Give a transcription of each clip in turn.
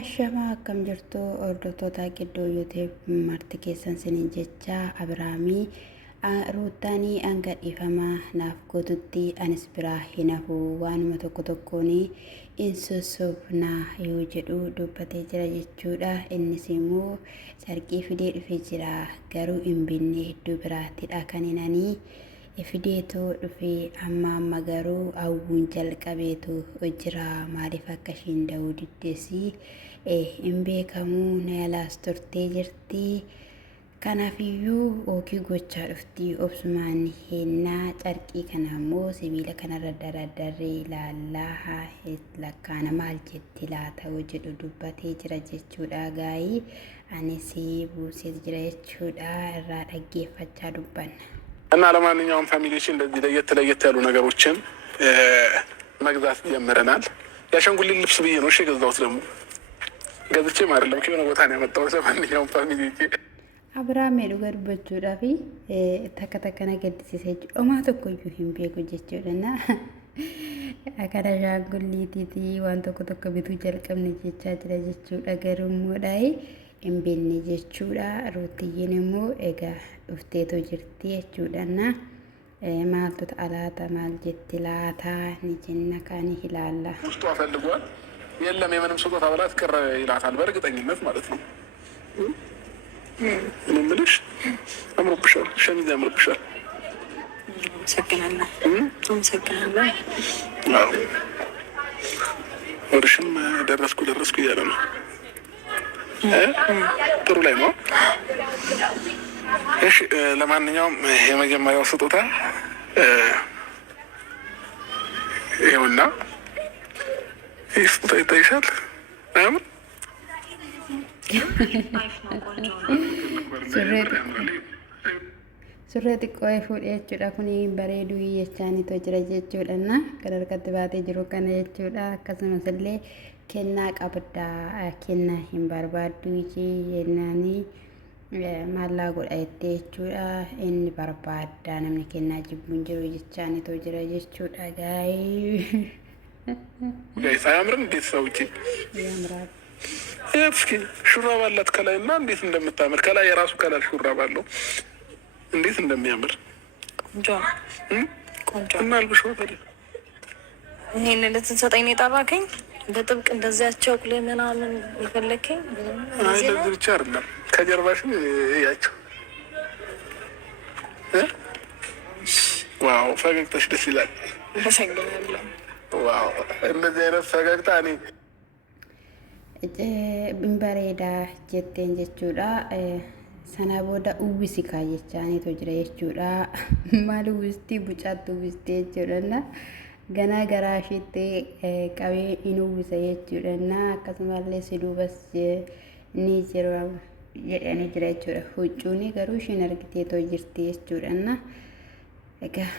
Ashama akkam jirtu hordoftoota qiddoo yuuteef marti keessan sinin jecha Abiraamii ruutaanii hanga dhiifamaa naaf gootutti anis biraa hin hafu waanuma tokkoon insosobnaa yoo jedhu dubbatee jira jechuudha. Innis immoo carqii fidee dhufee jira garuu hin binne iddoo biraattidha kan hinanii fideetoo dhufee amma garuu hawwuun jalqabeetu jira maaliif akka ishiin da'uu diddeessi hin beekamuu na yalaas turtee jirti. Kanaafiyyuu ookii gochaa dhufti obsumaan hennaa carqii kana immoo sibiila kanarra dardarree ilaallaa lakkaana maal jetti laata jedhu dubbatee jira jechuudha. Gaayii anis buusee jira jechuudha irraa dhaggeeffachaa dubbanna. እና ለማንኛውም ፋሚሊዎችን እንደዚህ ለየት ያሉ ነገሮችን መግዛት ጀምረናል። ያሸንጉሊት ልብስ ብዬ ነው የገዛሁት። ደግሞ ገዝቼም አይደለም ከሆነ ቦታ ነው ያመጣሁት። ለማንኛውም ፋሚሊዎቼ Abiraam dhugaa dubbachuudhaaf takka gaddisiisee homaa tokkoyyuu hin beeku jechuudha. Akkana shaangulliitiiti waan tokko bituu jalqabne jechaa jira jechuudha. Garuu immoo hin beekne jechuudha. Ruutiyyiin immoo egaa dhufteetoo jirti jechuudha. Maaltu alaata maal jetti laata ni jenna kan ilaalla. ውስጡ አፈልጓል የለም የምንም ስጦታ ብላት ቅር ይላታል በእርግጠኝነት ማለት ነው። እኔ የምልሽ አምሮብሻል፣ ሸሚዝ ያምርብሻል። አመሰግናለሁ። ወርሽም ደረስኩ እያለ ነው። ጥሩ ላይ ነው። እሺ ለማንኛውም የመጀመሪያው ስጦታ ይኸውና። ይህ ስጦታ ይታይሻል? አያምር? Surree xiqqoo fuudhee jechuudha. Kuni bareeduu jechaanitu jira jechuudha. Kan harkatti baatee jiru kana jechuudha. Akkasumas illee kennaa qabda. Kennaa hin barbaaddu jennaanii maallaa godha jettee jechuudha. Inni barbaadda namni kennaa jibbuun jiru jechaanitu jira jechuudha. Gaayii አያምርም? እንዴት ሰው ውጪ ያምራል። እስኪ ሹራብ አላት ከላይ እና እንዴት እንደምታምር ከላይ የራሱ ከለር ሹራብ አለው እንዴት እንደሚያምር ቆንጆ እና አልብሽ ወደ ይሄን ልትሰጠኝ ነው የጠራከኝ? በጥብቅ እንደዚያቸው ኩለ ምናምን የፈለከኝ? አይ ለዚህ ብቻ አይደለም ከጀርባሽም ያያቸው። ዋው ፈገግታሽ ደስ ይላል። ተሰግደናለሁ። ዋው እንደዚህ አይነት ፈገግታ እኔ bareedaa jetteen jechuudha. Sana booda uwwisi jechaanitu jira jechuudha. Maal uwwisti? Bucaatti uwwiste jechuudha. Ganaa garaa isheetti qabee in uwwisa jechuudha. Akkasumallee si duubas ni jira jedhanii jira jechuudha. Huccuun garuu isheen argiteetoo jirti jechuudha. Egaa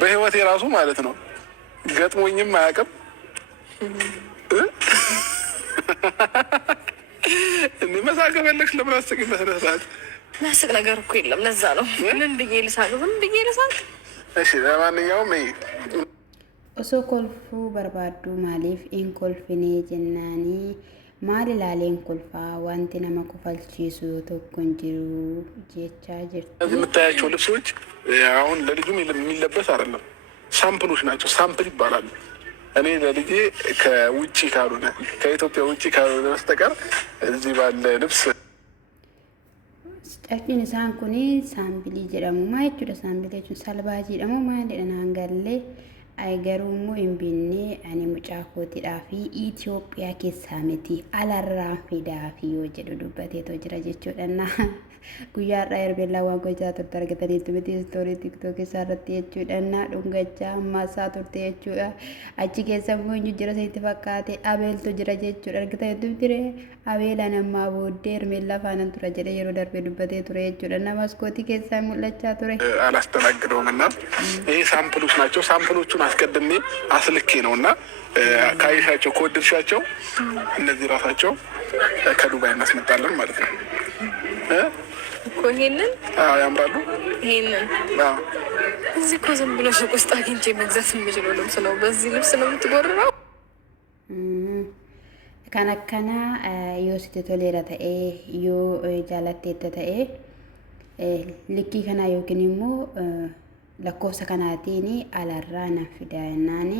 በህይወቴ ራሱ ማለት ነው ገጥሞኝም አያውቅም። እንዴ መሳቅ በለሽ ለምን አስቂ መስራት? ማስቅ ነገር እኮ የለም። ለዛ ነው ምን ብዬ ልሳቅ? እሺ ለማንኛውም osoo kolfuu barbaaddu maaliif hin kolfine jennaanii maal ilaaleen kolfaa wanti nama kofalchiisu tokko hin jiru jechaa jirti. የምታያቸው ልብሶች አሁን ለልጁም የሚለበስ አይደለም፣ ሳምፕሎች ናቸው። ሳምፕል ይባላሉ። እኔ ለልጄ ከውጪ ካልሆነ ከኢትዮጵያ ውጪ ካልሆነ በስተቀር እዚህ ባለ ልብስ carqiin isaan kun saambilii jedhamu. Maa jechuudha saambilii jechuun salbaa jedhamu maalidha naan gallee garuu immoo hin binne ani mucaa kootiidhaa fi Itoophiyaa keessaa miti alarraa fidaa fi yoo jedhu dubbateetoo jira jechuudha. Guyyaadhaa Herbeellaa waan gochaa turte argataniitu miti istoorii tiktookii isaa irratti jechuudha. Dhungachaa ammaasaa turte jechuudha. Achi keessa immoo eenyu jira seetti fakkaate Abeeltu jira jechuudha. Argataniitu ture Abeelaan ammaa booddee Herbeellaa faanaan tura jedhee yeroo darbee dubbatee ture jechuudha. Maskootii keessaa mul'achaa ture. አላስተናግደውም እና ይሄ ሳምፕሎች ናቸው። ሳምፕሎቹን አስቀድሜ አስልኬ ነው እና ካየሻቸው ከወደድሻቸው እነዚህ ራሳቸው ከዱባይ እናስመጣለን ማለት ነው። እኮ ይሄንን ያምራሉ። ይሄንን እዚህ እኮ ዝም ብሎ ሱቅ ውስጥ አግኝቼ መግዛት የምችለው ልብስ ነው። በዚህ ልብስ ነው የምትጎርረው? Kan akkanaa yoo sitti toleera ta'ee yoo jaalatteetta ta'ee likkii kanaa yookiin immoo lakkoofsa kanaatiin alarraa naaf fidaa jennaan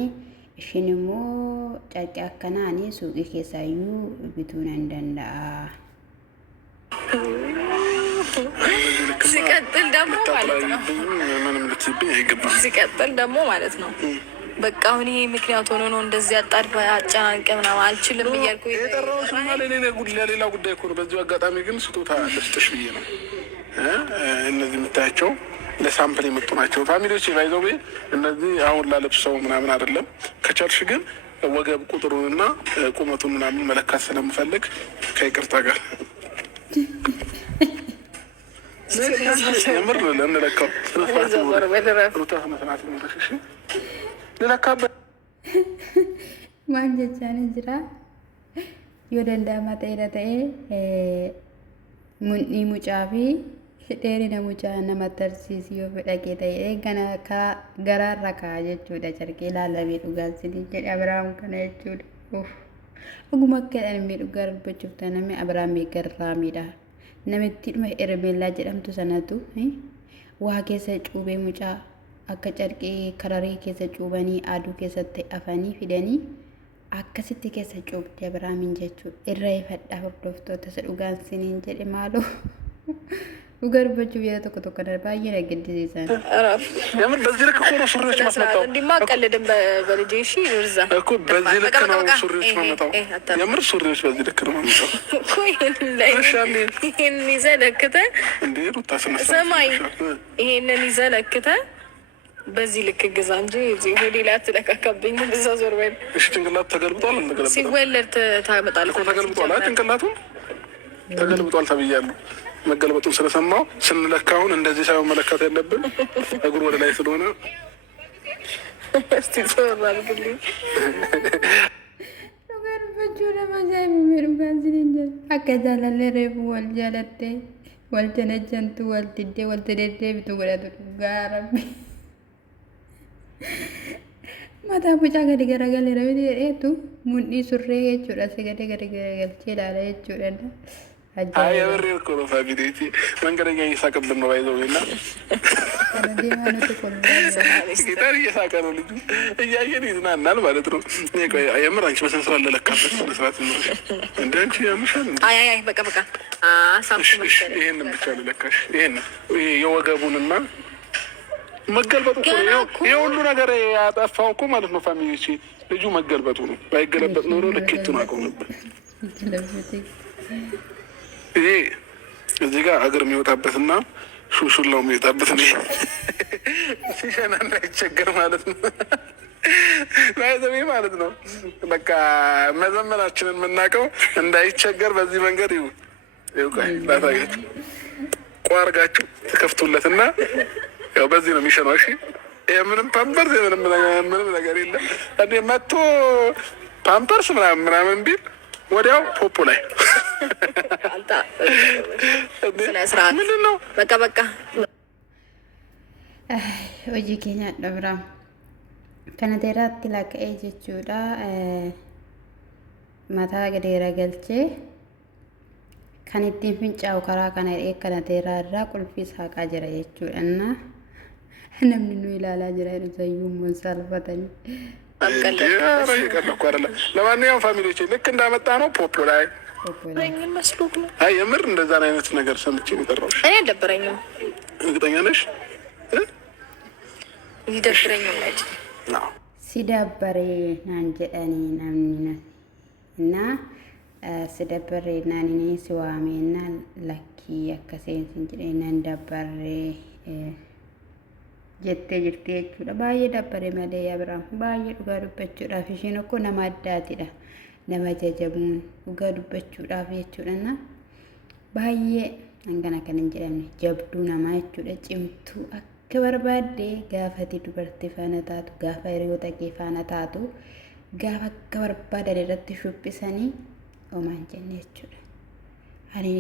ishiin immoo carqii akkanaanii suuqii keessaayyuu bituu nan danda'a. ሲቀጥል ደግሞ ማለት ነው በቃ አሁን ይሄ ምክንያት ሆኖ ነው እንደዚህ አጣድፋ አጨናንቀ ምናምን አልችልም እያልኩ የጠራሁሽማ ለሌላ ጉዳይ እኮ ነው። በዚሁ አጋጣሚ ግን ስጦታ ልስጥሽ ብዬ ነው። እነዚህ የምታያቸው ለሳምፕል የመጡ ናቸው ፋሚሊዎች ባይዘው። እነዚህ አሁን ላለብሰው ምናምን አይደለም። ከቻልሽ ግን ወገብ ቁጥሩንና ቁመቱን ምናምን መለካት ስለምፈልግ ከይቅርታ ጋር የምር ለምንለካው ማን ጀቻን ጅራ yoo danda'ama ta'eera ta'ee munni mucaa fi dheerina mucaa nama tarsiisu yoo fedhake ta'ee kana garaarra ka'a jechuudha. Carqee ilaalamee dhugaasanii jedhe Abiraam kana jechuudha. Oguma akka dhalmee dhugaa dubbachuuf taname Abiraam garraamiidha. Namitti dhuma Ermeellaa jedhamtu sanatu waa keessa cuubee mucaa akka carqee kararii keessa cuubanii aduu keessatti afanii fidanii akkasitti keessa cuubde Abiraamin jechuudha. Irra ifadhaa hordoftoota isa dhugaan siniin jedhe maaloo dhugaa dubbachuuf yeroo tokko tokko baay'ee na gaddisiisan. የምር በዚህ ልክ እኮ ነው ሱሪዎች ማስመጣው። እንዲማ ቀልድም በልጄ እሺ ይርዛ እኮ በዚህ ልክ ነው ሱሪዎች ማመጣው። የምር ሱሪዎች በዚህ ልክ ነው ማመጣው እኮ ይሄን ይዘህ ለክተህ እንዴ ሩታ ስነሳ ሰማይ ይሄንን ይዘህ ለክተህ በዚህ ልክ ግዛ እንጂ እዚህ ሆዴ ላይ አትለካካብኝ። እንደዛ ዞር በል እሺ። ጭንቅላት ተገልብጧል እንደገለበጠ ሲወለድ ታመጣለህ እኮ ተገልብጧል። ጭንቅላቱ ተገልብጧል ተብያለሁ። መገልበጡን ስለሰማው ስንለካውን እንደዚህ ሳይሆን መለካት ያለብን እግሩ ወደ ላይ ስለሆነ እስቲ ጾር አድርግልኝ። ነገር በጆለ ማዛይ ምርምጋን ሲንጀል አከዛላለ ረቡ ወልጃለተ ወልተነጀንቱ ወልትዴ ወልተደደ ቢቱ ወላቱ ጋራቢ mata pucaa gadi garagalee rabitu mudhii surree jechuudha. Si gadi garagalchee ilaala jechuudha. የምሬ እኮ ነው ፋሚሊቲ መንገደኛ እየሳቀብን ነው ባይዘው እና ጌታን እየሳቀ ነው ልጁ እያየን ይዝናናል ማለት ነው። የምር አንቺ በስነ ስርዓት ለለካበት ስነ ስርዓት እንደ አንቺ ያምሻል። አይ በቃ ይሄንን ብቻ ልለካሽ። ይሄንን የወገቡንና መገልበጡ እኮ ይሄ ሁሉ ነገር ያጠፋው እኮ ማለት ነው ፋሚሊቲ ልጁ መገልበጡ ነው። ባይገለበጥ ኖሮ ልኬቱን አውቀው ነበር። ይሄ እዚህ ጋር እግር የሚወጣበትና ሹሹላው የሚወጣበት ነው። ሲሸና እንዳይቸገር ማለት ነው። ባይዘቤ ማለት ነው። በቃ መዘመናችንን የምናውቀው እንዳይቸገር በዚህ መንገድ ይውቃይ ላታያችሁ ቋርጋችሁ ትከፍቱለትና ያው በዚህ ነው የሚሸነው። እሺ ምንም ፓምፐርስ ምንም ነገር የለም። እንዴ መጥቶ ፓምፐርስ ምናምን ቢል ወዲያው ፖፖ ላይ ምንድን ነው በቃ hojii keenya dhabra kana dheeraatti lakka'ee jechuudha. Mataa gadi garagalchee kan ittiin fincaa'u karaa kana kana dheeraa irraa qulfii saaqaa jira jechuudha. Namni nu ilaalaa jira sayyuummoon salphatanii እየቀለኩ አይደለም። ለማንኛውም ፋሚሊዎች ልክ እንዳመጣ ነው ፖፖ ላይ መስሎክ ነው። አይ የምር እንደዛን አይነት ነገር ሰምቼ የጠራሁሽ እኔ አልደበረኝም። እርግጠኛ ነሽ? ይደብረኛል ማለት ነው። ሲደበሬ ናን ጀዳኒ ናምኒና እና ሲደበሬ ናኒኔ ሲዋሜና ለኪ አከሴን ሲንጅዴ ናን ደበሬ jettee jirti jechuudha. Baay'ee dabbare malee Abiraam baay'ee dhugaa dubbachuudhaaf ishiin akkoo nama addaatidha. Nama jajamuun dhugaa dubbachuudhaaf jechuudha. Baay'ee hangana kan hin jedhamne jabduu namaa jechuudha. Cimtuu akka barbaadde gaafati dubartii faana taatu gaafa hiriyoota kee faana taatu gaafa akka barbaadan irratti shubhisanii homaan jenne jechuudha. Ani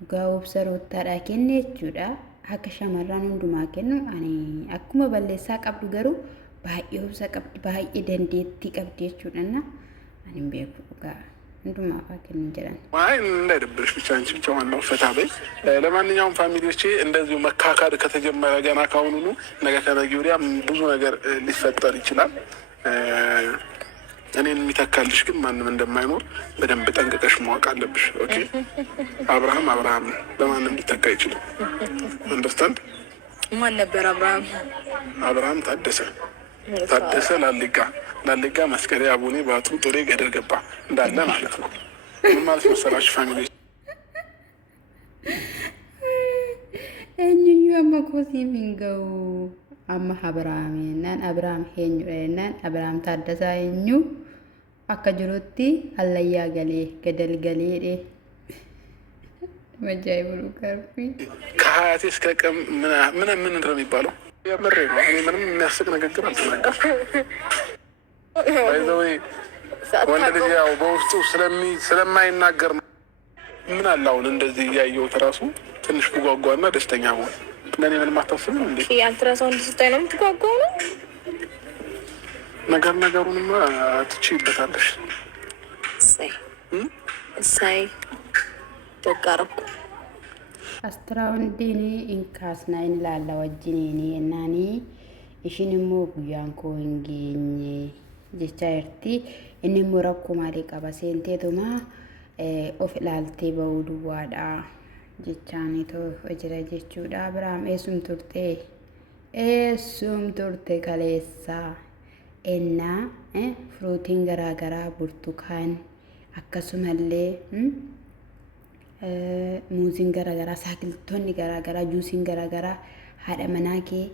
dhugaa obsa roottaadhaa kenne jechuudha. Akka shamarran hundumaa kennu ani akkuma balleessaa qabdu garuu baay'ee obsa qabdi baay'ee dandeettii qabdi jechuudha. Ani beeku dhugaa እንዱማ አፋክን እንጀራን አይ እንዳይደብርሽ ብቻ አንቺ ብቻ ዋናው ፈታ በይ። ለማንኛውም ፋሚሊዎቼ እንደዚሁ መካካድ ከተጀመረ ገና ካሁኑኑ ነገ ከነገ ወዲያ ብዙ ነገር ሊፈጠር ይችላል። እኔን የሚተካልሽ ግን ማንም እንደማይኖር በደንብ ጠንቅቀሽ ማወቅ አለብሽ። ኦኬ አብርሃም ለማንም ሊተካ አይችልም። አንደርስታንድ? ማን ነበር አብርሃም? አብርሃም ታደሰ ላሊጋ መስቀሌ አቡኔ ባቱ ጦሬ ገደል ገባ እንዳለ ማለት ነው። ምን ማለት መሰላችሁ ፋሚሊ እኝዩ አማኮሲ ሚንገው አማ አብርሃም አብርሃም አብርሃም ታደሳ እኙ አከጅሩቲ አለያ ገሌ ገደል ገሌ መጃይ ብሩ ከርፊ ከሀያቴ እስከ ቀም ምን ነው የሚባለው? የምሬ ነው። እኔ ምንም የሚያስቅ ንግግር አልተናገርኩም። ባይዘወይ ወንድ ልጅ ያው በውስጡ ስለማይናገር ነው። ምን አለ አሁን እንደዚህ እያየሁት ራሱ ትንሽ ብጓጓና ደስተኛ ሆን ለእኔ ምንም አታስብም እንዴ? የአልትራሳውንድ ስታይ ነው የምትጓጓው ነው? ነገሩንማ ትችይበታለሽ። እሳይ ደጋረኩ አስትራውንዲኒ ኢንካስና ኢንላላ ወጅኒኒ እናኒ ኢሽንሞ ጉያንኮ እንጌኝ ጀቻርቲ እኒሞ ረኮ ማሌ ቀባ ሴንቴቱማ ኦፍ ላልቴ በውዱዋዳ ጀቻኒቶ እጅረ ጀቹዳ አብርሃም ኤሱም ቱርቴ ከሌሳ እና ፍሩቲን ገራገራ ብርቱካን አከሱመሌ muuziin garaagaraa saakiltoonni garaagaraa juusiin garaagaraa haadha manaa kee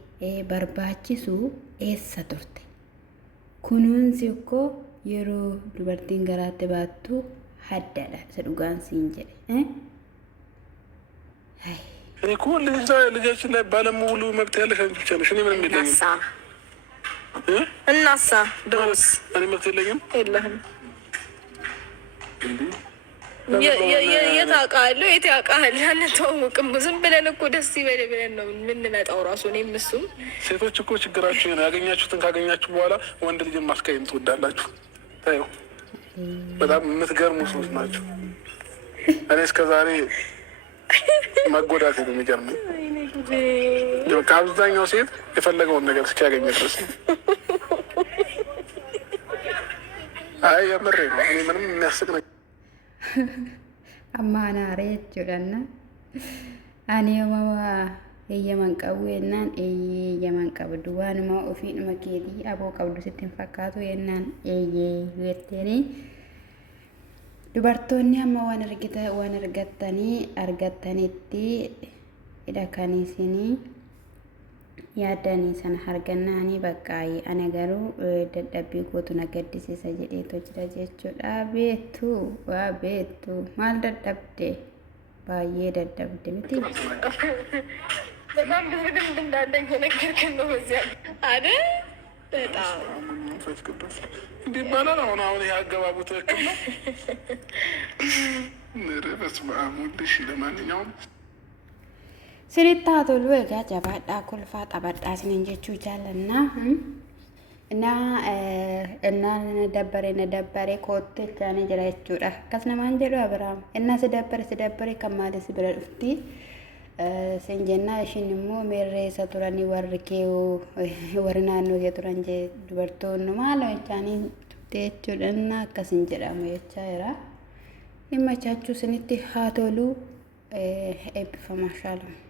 barbaachisu eessa turte? Kunuunsi እኮ yeroo dubartiin garaatti baattu haddadha isa dhugaan siin jedhe እኔ እኮ ልጃችን ላይ ባለሙሉ መብት ያለሽ አንቺ ብቻ ነሽ። እኔ ምንም የለኝም። እናሳ ድሮስ እኔ መብት የለኝም። የለህም። የታውቃለሁ የት ያውቃል? አንተዋወቅም። ዝም ብለን እኮ ደስ ይበል ብለን ነው የምንመጣው። ራሱ እኔም እሱም ሴቶች እኮ ችግራችሁ ነው። ያገኛችሁትን ካገኛችሁ በኋላ ወንድ ልጅን ማስቀየም ትወዳላችሁ። ታዩ በጣም የምትገርሙ ሰዎች ናቸው። እኔ እስከዛሬ መጎዳት ነው የሚገርመኝ። ከአብዛኛው ሴት የፈለገውን ነገር እስኪያገኝ ድረስ ነው። አይ የምሬ ነው። እኔ ምንም የሚያስቅ ነገር አማናሬ ጁዳና አኔማ የየማን ቀውናን የየማን ቀብዱ ዋንማ ኦፊን መኬዲ አቦ ቀብዱ ሲትን ፈካቱ የናን የየቴኒ ዱበርቶኒ አማ ዋን argatanitti idakaniisini yaadanii sana hargannaanii baqqaayee ana garuu dadhabbii gootu na gaddisiisa jedheetu jira jechuudha. Beektu maal dadhabde? baay'ee dadhabde miti. በጣም ብዙ ልምድ እንዳለኝ የነገርከን ነው በዚያ አይደል? በጣም እንዲህ ይባላል። አሁን ይሄ አገባቡ ትክክል ነው። በስመ አብ ወልድ። ለማንኛውም sirriitti haa tolu. Egaa jabaadhaa kolfaa xabadhaa isiniin jechuu jaallanna innaan dabbare kootti jechaanii jira jechuudha. Akkas namaan jedhu Abiraam innaa si dabbare kan maatii si bira dhufti sin jennaa ishiin immoo meerreessa turanii warri naannoo kee turan dubartoonni maala jechaanii turte jechuudha. Innaa akkasin jedhamu jechaa jira. dhimma chaachuu isinitti haa tolu. Eebbifamaa shaalama.